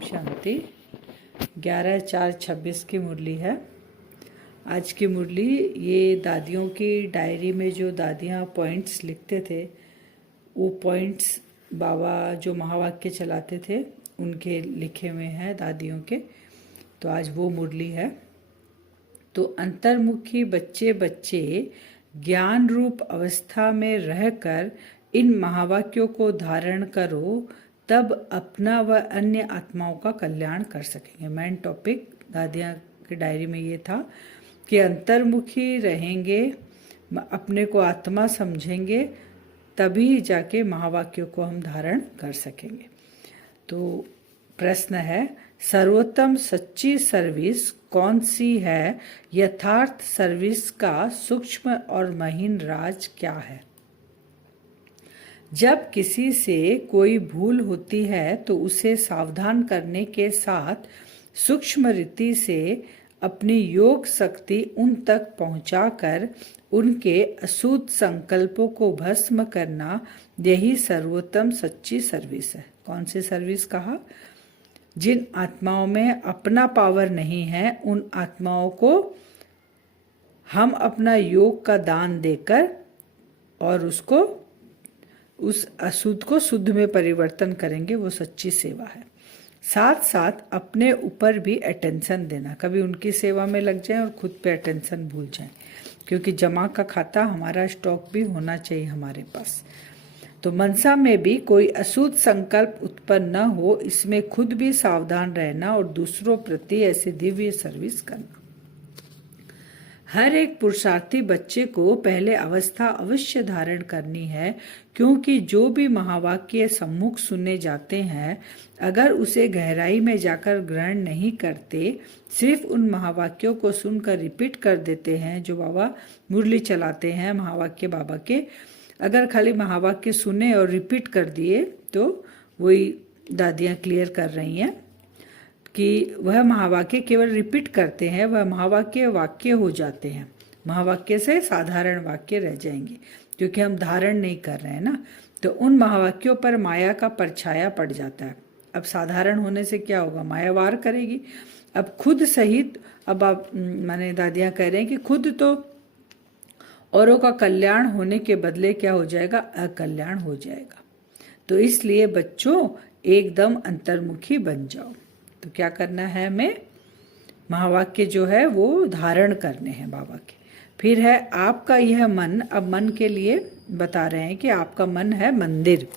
शांति। 11/4/26 की मुरली है। आज की मुरली ये दादियों की डायरी में जो दादियाँ पॉइंट्स लिखते थे, वो पॉइंट्स बाबा जो महावाक्य चलाते थे उनके लिखे हुए हैं दादियों के। तो आज वो मुरली है। तो अंतर्मुखी बच्चे बच्चे ज्ञान रूप अवस्था में रहकर इन महावाक्यों को धारण करो, तब अपना व अन्य आत्माओं का कल्याण कर सकेंगे। मेन टॉपिक दादियाँ की डायरी में ये था कि अंतर्मुखी रहेंगे, अपने को आत्मा समझेंगे, तभी जाके महावाक्यों को हम धारण कर सकेंगे। तो प्रश्न है, सर्वोत्तम सच्ची सर्विस कौन सी है? यथार्थ सर्विस का सूक्ष्म और महीन राज क्या है? जब किसी से कोई भूल होती है तो उसे सावधान करने के साथ सूक्ष्म रीति से अपनी योग शक्ति उन तक पहुंचाकर उनके अशुद्ध संकल्पों को भस्म करना, यही सर्वोत्तम सच्ची सर्विस है। कौन सी सर्विस कहा? जिन आत्माओं में अपना पावर नहीं है, उन आत्माओं को हम अपना योग का दान देकर और उस अशुद्ध को शुद्ध में परिवर्तन करेंगे, वो सच्ची सेवा है। साथ साथ अपने ऊपर भी अटेंशन देना, कभी उनकी सेवा में लग जाए और खुद पे अटेंशन भूल जाए, क्योंकि जमा का खाता हमारा स्टॉक भी होना चाहिए हमारे पास। तो मनसा में भी कोई अशुद्ध संकल्प उत्पन्न न हो, इसमें खुद भी सावधान रहना और दूसरों प्रति ऐसे दिव्य सर्विस करना। हर एक पुरुषार्थी बच्चे को पहले अवस्था अवश्य धारण करनी है, क्योंकि जो भी महावाक्य सम्मुख सुने जाते हैं, अगर उसे गहराई में जाकर ग्रहण नहीं करते, सिर्फ उन महावाक्यों को सुनकर रिपीट कर देते हैं जो बाबा मुरली चलाते हैं महावाक्य बाबा के। अगर खाली महावाक्य सुने और रिपीट कर दिए, तो वही दादियाँ क्लियर कर रही हैं कि वह महावाक्य केवल रिपीट करते हैं, वह महावाक्य वाक्य हो जाते हैं, महावाक्य से साधारण वाक्य रह जाएंगे, क्योंकि हम धारण नहीं कर रहे हैं ना। तो उन महावाक्यों पर माया का परछाया पड़ जाता है। अब साधारण होने से क्या होगा? माया वार करेगी। अब खुद सहित, अब आप माने दादियाँ कह रहे हैं कि खुद तो औरों का कल्याण होने के बदले क्या हो जाएगा? अकल्याण हो जाएगा। तो इसलिए बच्चों एकदम अंतर्मुखी बन जाओ। तो क्या करना है हमें? महावाक्य जो है वो धारण करने हैं बाबा के। फिर है आपका यह मन। अब मन के लिए बता रहे हैं कि आपका मन है मंदिर।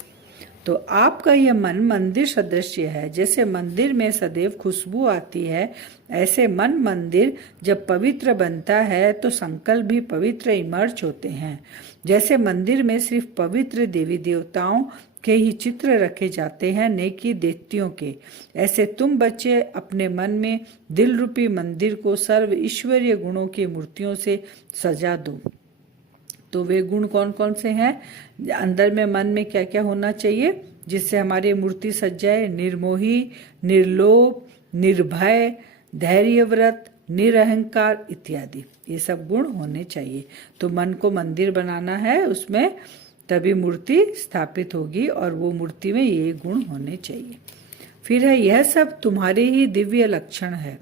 तो आपका यह मन मंदिर सदृश्य है। जैसे मंदिर में सदैव खुशबू आती है, ऐसे मन मंदिर जब पवित्र बनता है तो संकल्प भी पवित्र इमर्ज होते हैं। जैसे मंदिर में सिर्फ पवित्र देवी देवताओं के ही चित्र रखे जाते हैं, न कि दैत्यों के, ऐसे तुम बच्चे अपने मन में दिल रूपी मंदिर को सर्व ईश्वरीय गुणों की मूर्तियों से सजा दो। तो वे गुण कौन कौन से हैं? अंदर में मन में क्या क्या होना चाहिए जिससे हमारी मूर्ति सज जाए? निर्मोही, निर्लोभ, निर्भय, धैर्यव्रत, निरहंकार इत्यादि, ये सब गुण होने चाहिए। तो मन को मंदिर बनाना है, उसमें तभी मूर्ति स्थापित होगी और वो मूर्ति में ये गुण होने चाहिए। फिर है, यह सब तुम्हारे ही दिव्य लक्षण है।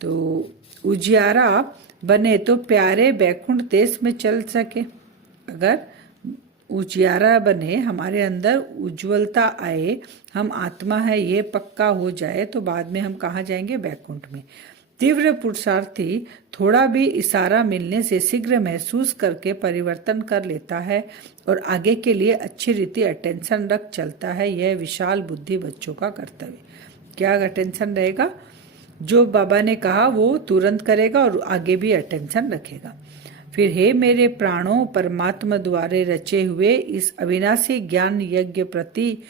तो उजियारा बने तो प्यारे बैकुंठ देश में चल सके। अगर उजियारा बने, हमारे अंदर उज्ज्वलता आए, हम आत्मा है ये पक्का हो जाए, तो बाद में हम कहाँ जाएंगे? बैकुंठ में। तीव्र पुरुषार्थी थोड़ा भी इशारा मिलने से शीघ्र महसूस करके परिवर्तन कर लेता है और आगे के लिए अच्छी रीति अटेंशन रख चलता है। यह विशाल बुद्धि बच्चों का कर्तव्य। क्या अटेंशन रहेगा? जो बाबा ने कहा वो तुरंत करेगा और आगे भी अटेंशन रखेगा। फिर हे मेरे प्राणों, परमात्मा द्वारा रचे हुए इस अविनाशी ज्ञान यज्ञ प्रति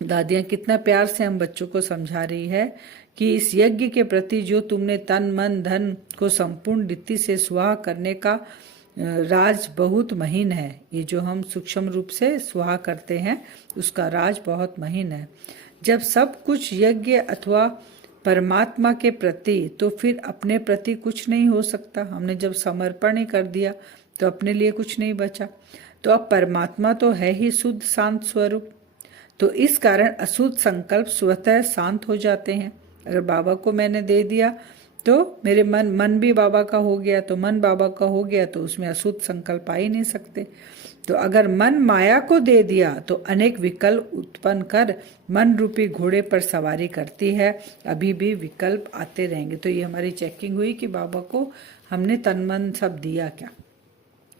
दादियाँ कितना प्यार से हम बच्चों को समझा रही है कि इस यज्ञ के प्रति जो तुमने तन मन धन को संपूर्ण रीति से स्वाहा करने का राज बहुत महीन है। ये जो हम सूक्ष्म रूप से स्वाहा करते हैं उसका राज बहुत महीन है। जब सब कुछ यज्ञ अथवा परमात्मा के प्रति, तो फिर अपने प्रति कुछ नहीं हो सकता। हमने जब समर्पण ही कर दिया तो अपने लिए कुछ नहीं बचा। तो अब परमात्मा तो है ही शुद्ध शांत स्वरूप, तो इस कारण अशुद्ध संकल्प स्वतः शांत हो जाते हैं। अगर बाबा को मैंने दे दिया तो मेरे मन भी बाबा का हो गया, तो मन बाबा का हो गया तो उसमें अशुद्ध संकल्प आ ही नहीं सकते। तो अगर मन माया को दे दिया तो अनेक विकल्प उत्पन्न कर मन रूपी घोड़े पर सवारी करती है, अभी भी विकल्प आते रहेंगे। तो ये हमारी चेकिंग हुई कि बाबा को हमने तन मन सब दिया क्या।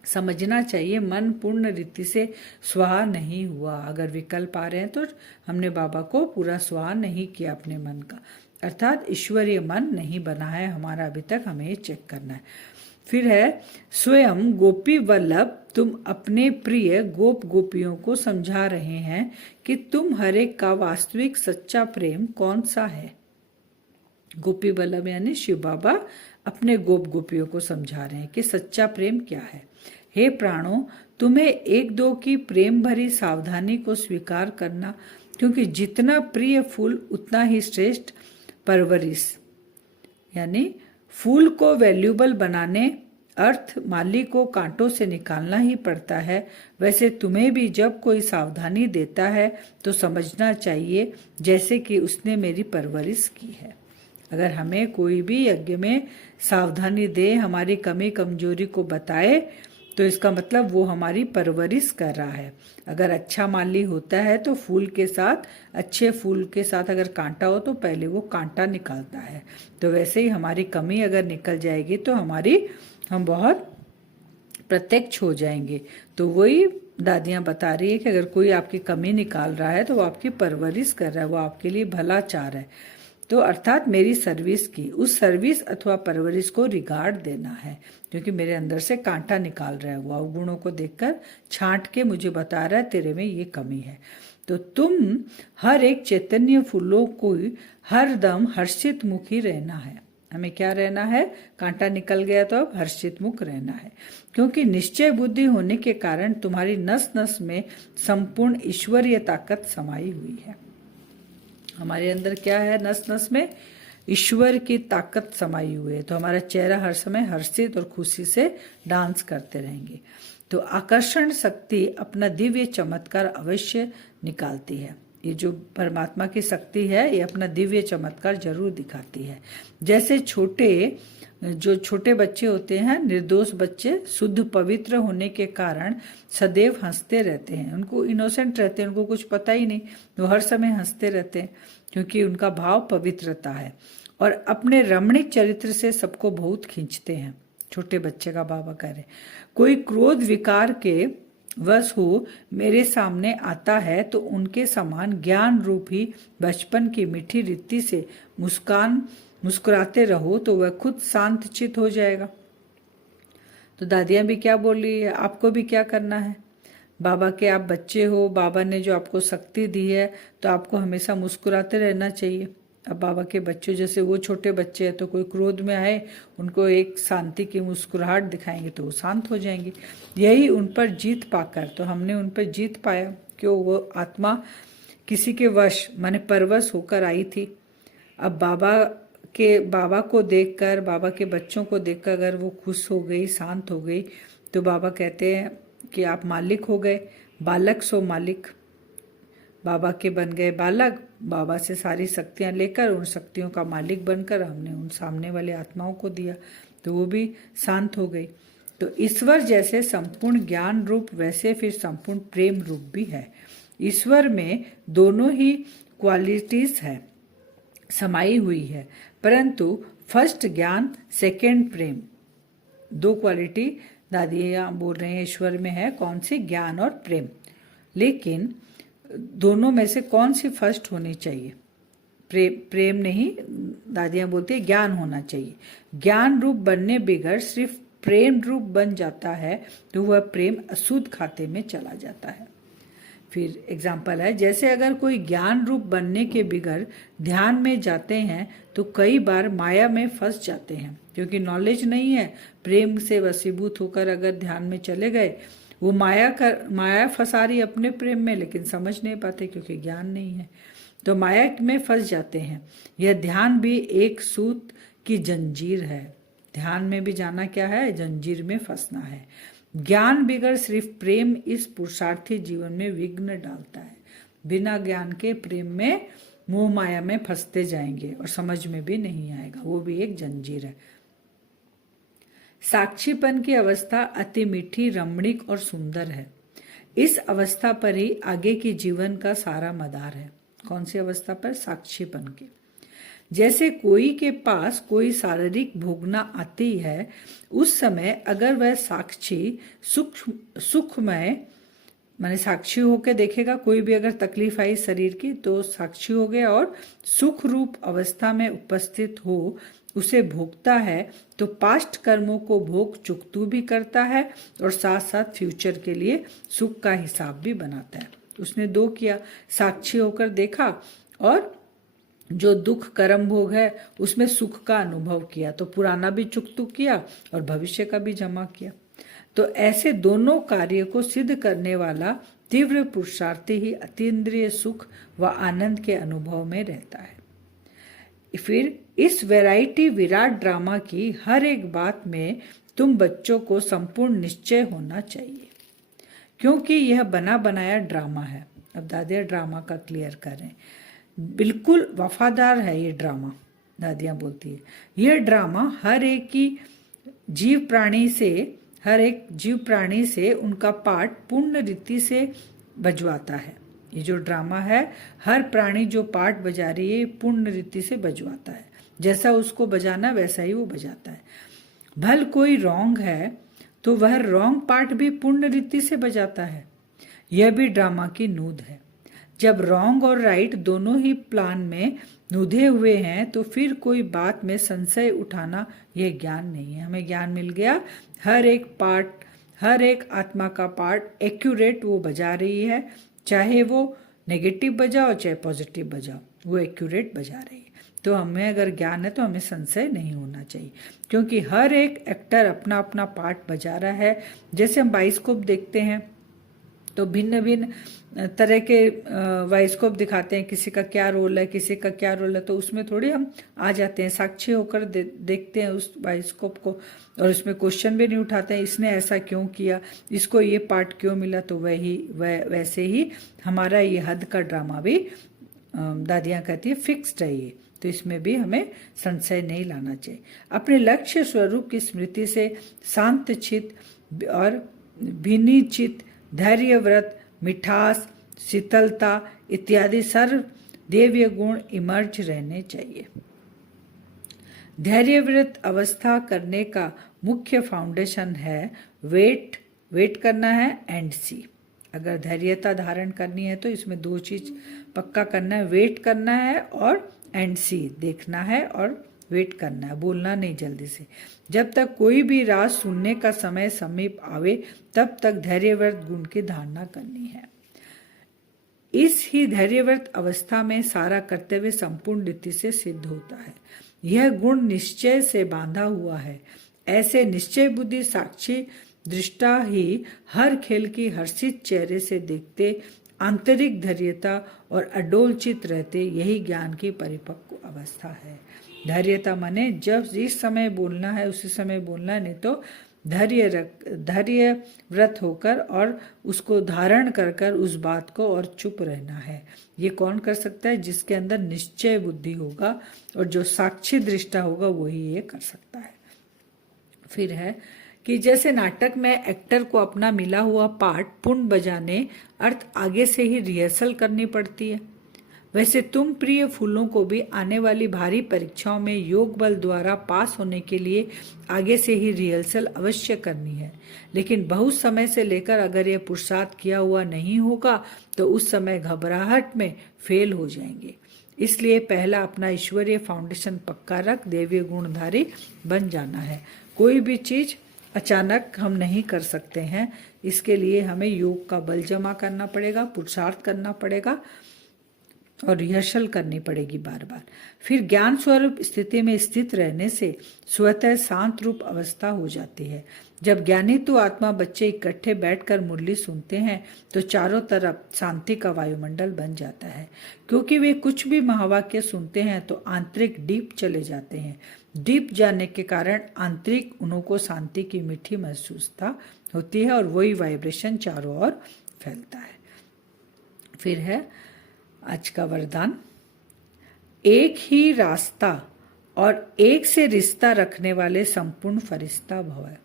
समझना चाहिए मन पूर्ण रीति से स्वाहा नहीं हुआ। अगर विकल्प आ रहे हैं तो हमने बाबा को पूरा स्वाहा नहीं किया अपने मन का, अर्थात ईश्वरीय मन नहीं बना है हमारा अभी तक, हमें ये चेक करना है। फिर है स्वयं गोपी वल्लभ, तुम अपने प्रिय गोप गोपियों को समझा रहे हैं कि तुम हर एक का वास्तविक सच्चा प्रेम कौन सा है। गोपी वल्लभ यानी शिव बाबा अपने गोप गोपियों को समझा रहे हैं कि सच्चा प्रेम क्या है। हे प्राणों, तुम्हें एक दो की प्रेम भरी सावधानी को स्वीकार करना, क्योंकि जितना प्रिय फूल उतना ही श्रेष्ठ परवरिश। यानी फूल को वैल्यूबल बनाने अर्थ माली को कांटों से निकालना ही पड़ता है, वैसे तुम्हें भी जब कोई सावधानी देता है तो समझना चाहिए जैसे कि उसने मेरी परवरिश की है। अगर हमें कोई भी यज्ञ में सावधानी दे, हमारी कमी कमजोरी को बताए, तो इसका मतलब वो हमारी परवरिश कर रहा है। अगर अच्छा माली होता है तो फूल के साथ, अच्छे फूल के साथ अगर कांटा हो तो पहले वो कांटा निकालता है। तो वैसे ही हमारी कमी अगर निकल जाएगी तो हम बहुत प्रत्यक्ष हो जाएंगे। तो वही दादियाँ बता रही है कि अगर कोई आपकी कमी निकाल रहा है तो वो आपकी परवरिश कर रहा है, वो आपके लिए भला चाह रहा है। तो अर्थात मेरी सर्विस की, उस सर्विस अथवा परवरिश को रिगार्ड देना है, क्योंकि मेरे अंदर से कांटा निकाल रहा है, वो अवगुणों को देखकर छांट के मुझे बता रहा है तेरे में ये कमी है। तो तुम हर एक चैतन्य फूलों को हर दम हर्षित मुखी रहना है। हमें क्या रहना है? कांटा निकल गया तो अब हर्षित मुख रहना है, क्योंकि निश्चय बुद्धि होने के कारण तुम्हारी नस नस में संपूर्ण ईश्वरीय ताकत समाई हुई है। हमारे अंदर क्या है? नस नस में ईश्वर की ताकत समाई हुई है। तो हमारा चेहरा हर समय हर्षित और खुशी से डांस करते रहेंगे। तो आकर्षण शक्ति अपना दिव्य चमत्कार अवश्य निकालती है। ये जो परमात्मा की शक्ति है ये अपना दिव्य चमत्कार जरूर दिखाती है। जैसे जो छोटे बच्चे होते हैं, निर्दोष बच्चे, शुद्ध पवित्र होने के कारण सदैव हंसते रहते हैं, उनको इनोसेंट रहते हैं, उनको कुछ पता ही नहीं, वो हर समय हंसते रहते हैं क्योंकि उनका भाव पवित्रता है और अपने रमणीक चरित्र से सबको बहुत खींचते हैं। छोटे बच्चे का बाबा कह रहे, कोई क्रोध विकार के वश हो मेरे सामने आता है तो उनके समान ज्ञान रूप ही बचपन की मीठी रीति से मुस्कुराते रहो तो वह खुद शांत चित हो जाएगा। तो दादियां भी क्या बोल रही है, आपको भी क्या करना है? बाबा के आप बच्चे हो, बाबा ने जो आपको शक्ति दी है तो आपको हमेशा मुस्कुराते रहना चाहिए। अब बाबा के बच्चों जैसे वो छोटे बच्चे हैं तो कोई क्रोध में आए, उनको एक शांति की मुस्कुराहट दिखाएंगे तो वो शांत हो जाएंगे। यही उन पर जीत पाकर, तो हमने उन पर जीत पाया, क्यों? वो आत्मा किसी के वश माने परवश होकर आई थी। अब बाबा को देखकर, बाबा के बच्चों को देखकर अगर वो खुश हो गई, शांत हो गई, तो बाबा कहते हैं कि आप मालिक हो गए, बालक सो मालिक। बाबा के बन गए बालक, बाबा से सारी शक्तियां लेकर उन शक्तियों का मालिक बनकर हमने उन सामने वाले आत्माओं को दिया तो वो भी शांत हो गई। तो ईश्वर जैसे संपूर्ण ज्ञान रूप वैसे फिर संपूर्ण प्रेम रूप भी है। ईश्वर में दोनों ही क्वालिटीज है, समाई हुई है, परंतु फर्स्ट ज्ञान, सेकंड प्रेम, दो क्वालिटी दादियाँ बोल रहे हैं ईश्वर में है। कौन सी? ज्ञान और प्रेम। लेकिन दोनों में से कौन सी फर्स्ट होनी चाहिए? प्रेम नहीं, दादियाँ बोलती है ज्ञान होना चाहिए। ज्ञान रूप बनने बिगड़ सिर्फ प्रेम रूप बन जाता है तो वह प्रेम अशुद्ध खाते में चला जाता है। फिर एग्जाम्पल है, जैसे अगर कोई ज्ञान रूप बनने के बिगड़ ध्यान में जाते हैं तो कई बार माया में फंस जाते हैं, क्योंकि नॉलेज नहीं है। प्रेम से वशीभूत होकर अगर ध्यान में चले गए, वो माया फंसा रही अपने प्रेम में, लेकिन समझ नहीं पाते क्योंकि ज्ञान नहीं है, तो माया में फंस जाते हैं। यह ध्यान भी एक सूत की जंजीर है। ध्यान में भी जाना क्या है? जंजीर में फंसना है। ज्ञान बिगड़ सिर्फ प्रेम इस पुरुषार्थी जीवन में विघ्न डालता है। बिना ज्ञान के प्रेम में मोह माया में फंसते जाएंगे और समझ में भी नहीं आएगा, वो भी एक जंजीर है। साक्षीपन की अवस्था अति मीठी, रमणीक और सुंदर है। इस अवस्था पर ही आगे की जीवन का सारा मदार है। कौन सी अवस्था पर? साक्षीपन की। जैसे कोई के पास कोई शारीरिक भोगना आती है, उस समय अगर वह साक्षी सुखमय माने साक्षी होकर देखेगा, कोई भी अगर तकलीफ आई शरीर की तो साक्षी हो गया और सुख रूप अवस्था में उपस्थित हो उसे भोगता है, तो पास्ट कर्मों को भोग चुकतू भी करता है और साथ साथ फ्यूचर के लिए सुख का हिसाब भी बनाता है। उसने दो किया, साक्षी होकर देखा और जो दुख कर्म भोग है उसमें सुख का अनुभव किया, तो पुराना भी चुकतू किया और भविष्य का भी जमा किया। तो ऐसे दोनों कार्य को सिद्ध करने वाला तीव्र पुरुषार्थी ही अतीन्द्रिय सुख व आनंद के अनुभव में रहता है। फिर इस वैरायटी विराट ड्रामा की हर एक बात में तुम बच्चों को संपूर्ण निश्चय होना चाहिए, क्योंकि यह बना बनाया ड्रामा है। अब दादिया ड्रामा का क्लियर करें। बिल्कुल वफादार है ये ड्रामा, दादियाँ बोलती है। यह ड्रामा हर एक जीव प्राणी से उनका पार्ट पूर्ण रीति से बजवाता है। ये जो ड्रामा है, हर प्राणी जो पार्ट बजा रही है पूर्ण रीति से बजवाता है। जैसा उसको बजाना वैसा ही वो बजाता है। भल कोई रॉन्ग है तो वह रॉन्ग पार्ट भी पूर्ण रीति से बजाता है। यह भी ड्रामा की नूद है। जब रॉन्ग और राइट दोनों ही प्लान में नूधे हुए हैं तो फिर कोई बात में संशय उठाना यह ज्ञान नहीं है। हमें ज्ञान मिल गया, हर एक आत्मा का पार्ट एक्यूरेट वो बजा रही है, चाहे वो नेगेटिव बजाओ चाहे पॉजिटिव बजाओ, वो एक्यूरेट बजा रही है। तो हमें अगर ज्ञान है तो हमें संशय नहीं होना चाहिए, क्योंकि हर एक एक्टर अपना अपना पार्ट बजा रहा है। जैसे हम बाइस्कोप देखते हैं तो भिन्न भिन्न तरह के बाइस्कोप दिखाते हैं, किसी का क्या रोल है, किसी का क्या रोल है, तो उसमें थोड़ी हम आ जाते हैं, साक्षी होकर देखते हैं उस बाइस्कोप को और उसमें क्वेश्चन भी नहीं उठाते हैं इसने ऐसा क्यों किया, इसको ये पार्ट क्यों मिला। तो वैसे ही हमारा ये हद का ड्रामा भी दादियाँ कहती है फिक्स्ड है ये, तो इसमें भी हमें संशय नहीं लाना चाहिए। अपने लक्ष्य स्वरूप की स्मृति से शांत चित्त और भिन्नी चित्त, धैर्य व्रत, मिठास, शीतलता इत्यादि सर्व देव्य गुण इमर्ज रहने चाहिए। धैर्य व्रत अवस्था करने का मुख्य फाउंडेशन है वेट करना है एंड सी। अगर धैर्यता धारण करनी है तो इसमें दो चीज पक्का करना है, वेट करना है और एंड सी देखना है और वेट करना है, बोलना नहीं जल्दी से। जब तक कोई भी राज सुनने का समय समीप आवे तब तक धैर्यव्रत गुण की धारणा करनी है। इस ही धैर्यव्रत अवस्था में सारा कर्तव्य संपूर्ण रीति से सिद्ध होता है। यह गुण निश्चय से बांधा हुआ है। ऐसे निश्चय बुद्धि साक्षी दृष्टा ही हर खेल की हर्षित चेहरे से देखते आंतरिक धैर्यता और अडोल चित रहते, यही ज्ञान की परिपक्व अवस्था है। धैर्यता माने जब जिस समय बोलना है उसी समय बोलना, नहीं तो धैर्य व्रत होकर और उसको धारण कर उस बात को और चुप रहना है। ये कौन कर सकता है? जिसके अंदर निश्चय बुद्धि होगा और जो साक्षी दृष्टा होगा वही ये कर सकता है। फिर है कि जैसे नाटक में एक्टर को अपना मिला हुआ पार्ट पूर्ण बजाने अर्थ आगे से ही रिहर्सल करनी पड़ती है, वैसे तुम प्रिय फूलों को भी आने वाली भारी परीक्षाओं में योग बल द्वारा पास होने के लिए आगे से ही रिहर्सल अवश्य करनी है। लेकिन बहुत समय से लेकर अगर यह पुरुषार्थ किया हुआ नहीं होगा तो उस समय घबराहट में फेल हो जाएंगे। इसलिए पहला अपना ईश्वरीय फाउंडेशन पक्का रख देवीय गुणधारी बन जाना है। कोई भी चीज अचानक हम नहीं कर सकते हैं, इसके लिए हमें योग का बल जमा करना पड़ेगा, पुरुषार्थ करना पड़ेगा और रिहर्सल करनी पड़ेगी बार बार। फिर ज्ञान स्वरूप स्थिति में स्थित रहने से स्वतः शांत रूप अवस्था हो जाती है। जब ज्ञानी तो आत्मा बच्चे इकट्ठे बैठकर मुरली सुनते हैं तो चारों तरफ शांति का वायुमंडल बन जाता है। क्योंकि वे कुछ भी महावाक्य सुनते हैं तो आंतरिक डीप चले जाते हैं। डीप जाने के कारण आंतरिक उनको शांति की मीठी महसूसता होती है और वही वाइब्रेशन चारों ओर फैलता है। फिर है आज का वरदान, एक ही रास्ता और एक से रिश्ता रखने वाले संपूर्ण फरिश्ता भव है।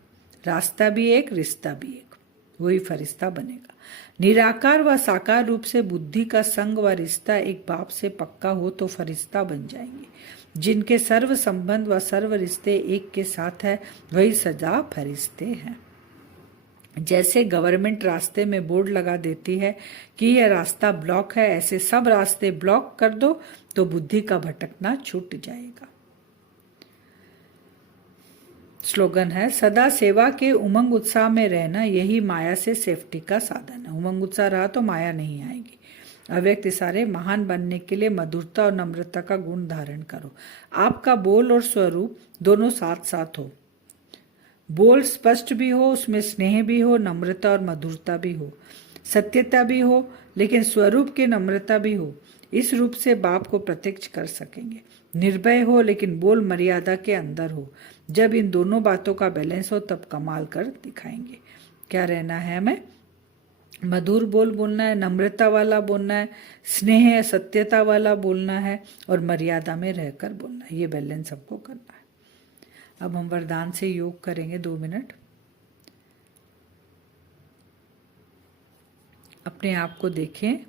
रास्ता भी एक, रिश्ता भी एक, वही फरिश्ता बनेगा। निराकार व साकार रूप से बुद्धि का संग व रिश्ता एक बाप से पक्का हो तो फरिश्ता बन जाएंगे। जिनके सर्व संबंध व सर्व रिश्ते एक के साथ है वही सदा फरिश्ते हैं। जैसे गवर्नमेंट रास्ते में बोर्ड लगा देती है कि यह रास्ता ब्लॉक है, ऐसे सब रास्ते ब्लॉक कर दो तो बुद्धि का भटकना छूट जाएगा। स्लोगन है, सदा सेवा के उमंग उत्साह में रहना यही माया से सेफ्टी का साधन है। उमंग उत्साह रहा तो माया नहीं आएगी। अव्यक्त इशारे, महान बनने के लिए मधुरता और नम्रता का गुण धारण करो। आपका बोल और स्वरूप दोनों साथ साथ हो। बोल स्पष्ट भी हो, उसमें स्नेह भी हो, नम्रता और मधुरता भी हो, सत्यता भी हो, लेकिन स्वरूप की नम्रता भी हो। इस रूप से बाप को प्रत्यक्ष कर सकेंगे। निर्भय हो लेकिन बोल मर्यादा के अंदर हो। जब इन दोनों बातों का बैलेंस हो तब कमाल कर दिखाएंगे। क्या रहना है हमें? मधुर बोल बोलना है, नम्रता वाला बोलना है, स्नेह सत्यता वाला बोलना है और मर्यादा में रहकर बोलना है। ये बैलेंस हमको करना है। अब हम वरदान से योग करेंगे 2 मिनट। अपने आप को देखें,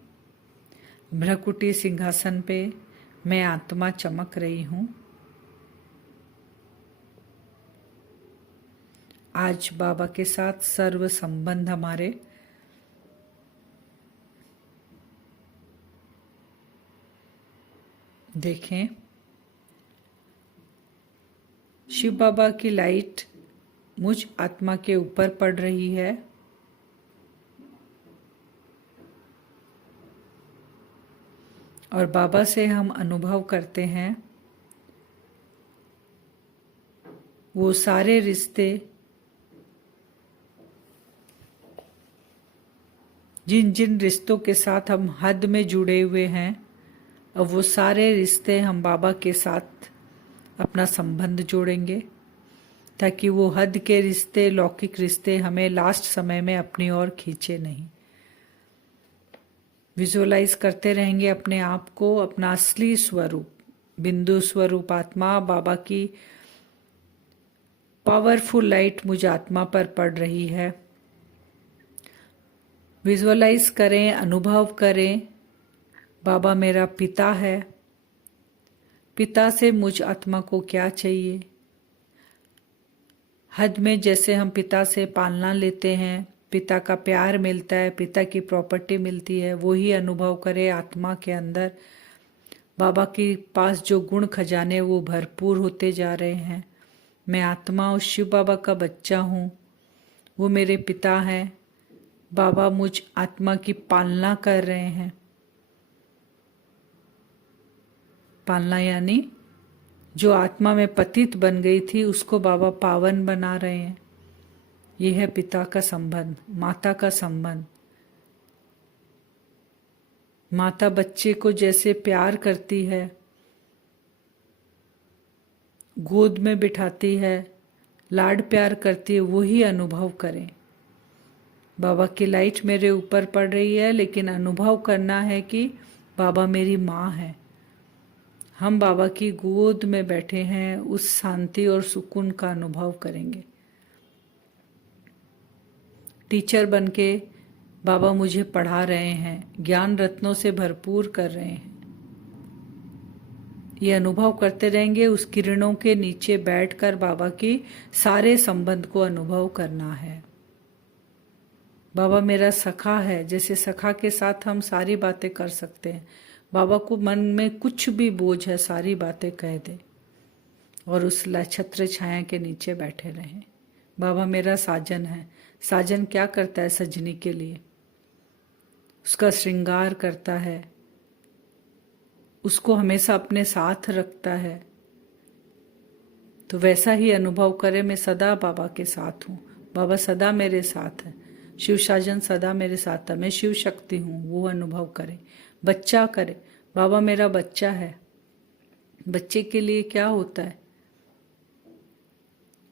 भ्रकुटी सिंहासन पे मैं आत्मा चमक रही हूं। आज बाबा के साथ सर्व संबंध हमारे देखें। शिव बाबा की लाइट मुझ आत्मा के ऊपर पड़ रही है। और बाबा से हम अनुभव करते हैं वो सारे रिश्ते जिन जिन रिश्तों के साथ हम हद में जुड़े हुए हैं, अब वो सारे रिश्ते हम बाबा के साथ अपना संबंध जोड़ेंगे ताकि वो हद के रिश्ते, लौकिक रिश्ते हमें लास्ट समय में अपनी ओर खींचे नहीं। विजुअलाइज करते रहेंगे अपने आप को, अपना असली स्वरूप, बिंदु स्वरूप आत्मा। बाबा की पावरफुल लाइट मुझ आत्मा पर पड़ रही है। विजुअलाइज करें, अनुभव करें, बाबा मेरा पिता है। पिता से मुझ आत्मा को क्या चाहिए? हद में जैसे हम पिता से पालना लेते हैं, पिता का प्यार मिलता है, पिता की प्रॉपर्टी मिलती है, वही अनुभव करें आत्मा के अंदर। बाबा के पास जो गुण खजाने वो भरपूर होते जा रहे हैं। मैं आत्मा और शिव बाबा का बच्चा हूँ, वो मेरे पिता हैं। बाबा मुझ आत्मा की पालना कर रहे हैं। पालना यानी जो आत्मा में पतित बन गई थी उसको बाबा पावन बना रहे हैं। यह है पिता का संबंध, माता का संबंध। माता बच्चे को जैसे प्यार करती है, गोद में बिठाती है, लाड प्यार करती है, वही अनुभव करें। बाबा की लाइट मेरे ऊपर पड़ रही है, लेकिन अनुभव करना है कि बाबा मेरी माँ है। हम बाबा की गोद में बैठे हैं, उस शांति और सुकून का अनुभव करेंगे। टीचर बनके बाबा मुझे पढ़ा रहे हैं, ज्ञान रत्नों से भरपूर कर रहे हैं। ये अनुभव करते रहेंगे। उस किरणों के नीचे बैठकर बाबा की सारे संबंध को अनुभव करना है। बाबा मेरा सखा है, जैसे सखा के साथ हम सारी बातें कर सकते हैं। बाबा को मन में कुछ भी बोझ है, सारी बातें कह दे और उस छत्र छाया के नीचे बैठे रहें। बाबा मेरा साजन है। साजन क्या करता है? सजनी के लिए उसका श्रृंगार करता है, उसको हमेशा अपने साथ रखता है। तो वैसा ही अनुभव करें, मैं सदा बाबा के साथ हूँ, बाबा सदा मेरे साथ है, शिव साजन सदा मेरे साथ है, मैं शिव शक्ति हूँ, वो अनुभव करें। बच्चा करे, बाबा मेरा बच्चा है। बच्चे के लिए क्या होता है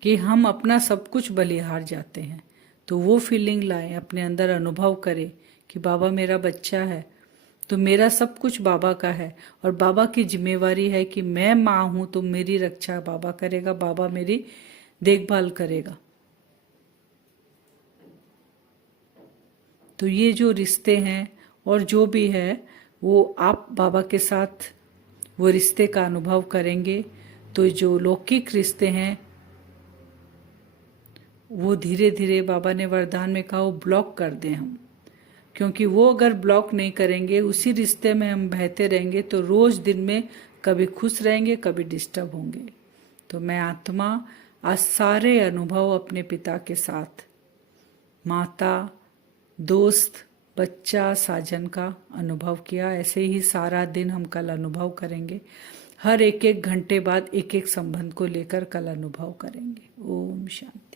कि हम अपना सब कुछ बलिहार जाते हैं। तो वो फीलिंग लाएं, अपने अंदर अनुभव करें कि बाबा मेरा बच्चा है तो मेरा सब कुछ बाबा का है और बाबा की जिम्मेवारी है कि मैं माँ हूं तो मेरी रक्षा बाबा करेगा, बाबा मेरी देखभाल करेगा। तो ये जो रिश्ते हैं और जो भी है वो आप बाबा के साथ वो रिश्ते का अनुभव करेंगे तो जो लौकिक रिश्ते हैं वो धीरे धीरे बाबा ने वरदान में कहा वो ब्लॉक कर दें हम, क्योंकि वो अगर ब्लॉक नहीं करेंगे उसी रिश्ते में हम बहते रहेंगे तो रोज दिन में कभी खुश रहेंगे कभी डिस्टर्ब होंगे। तो मैं आत्मा आज सारे अनुभव अपने पिता के साथ, माता, दोस्त, बच्चा, साजन का अनुभव किया। ऐसे ही सारा दिन हम कल अनुभव करेंगे, हर एक एक घंटे बाद एक एक संबंध को लेकर कल अनुभव करेंगे। ओम शांति।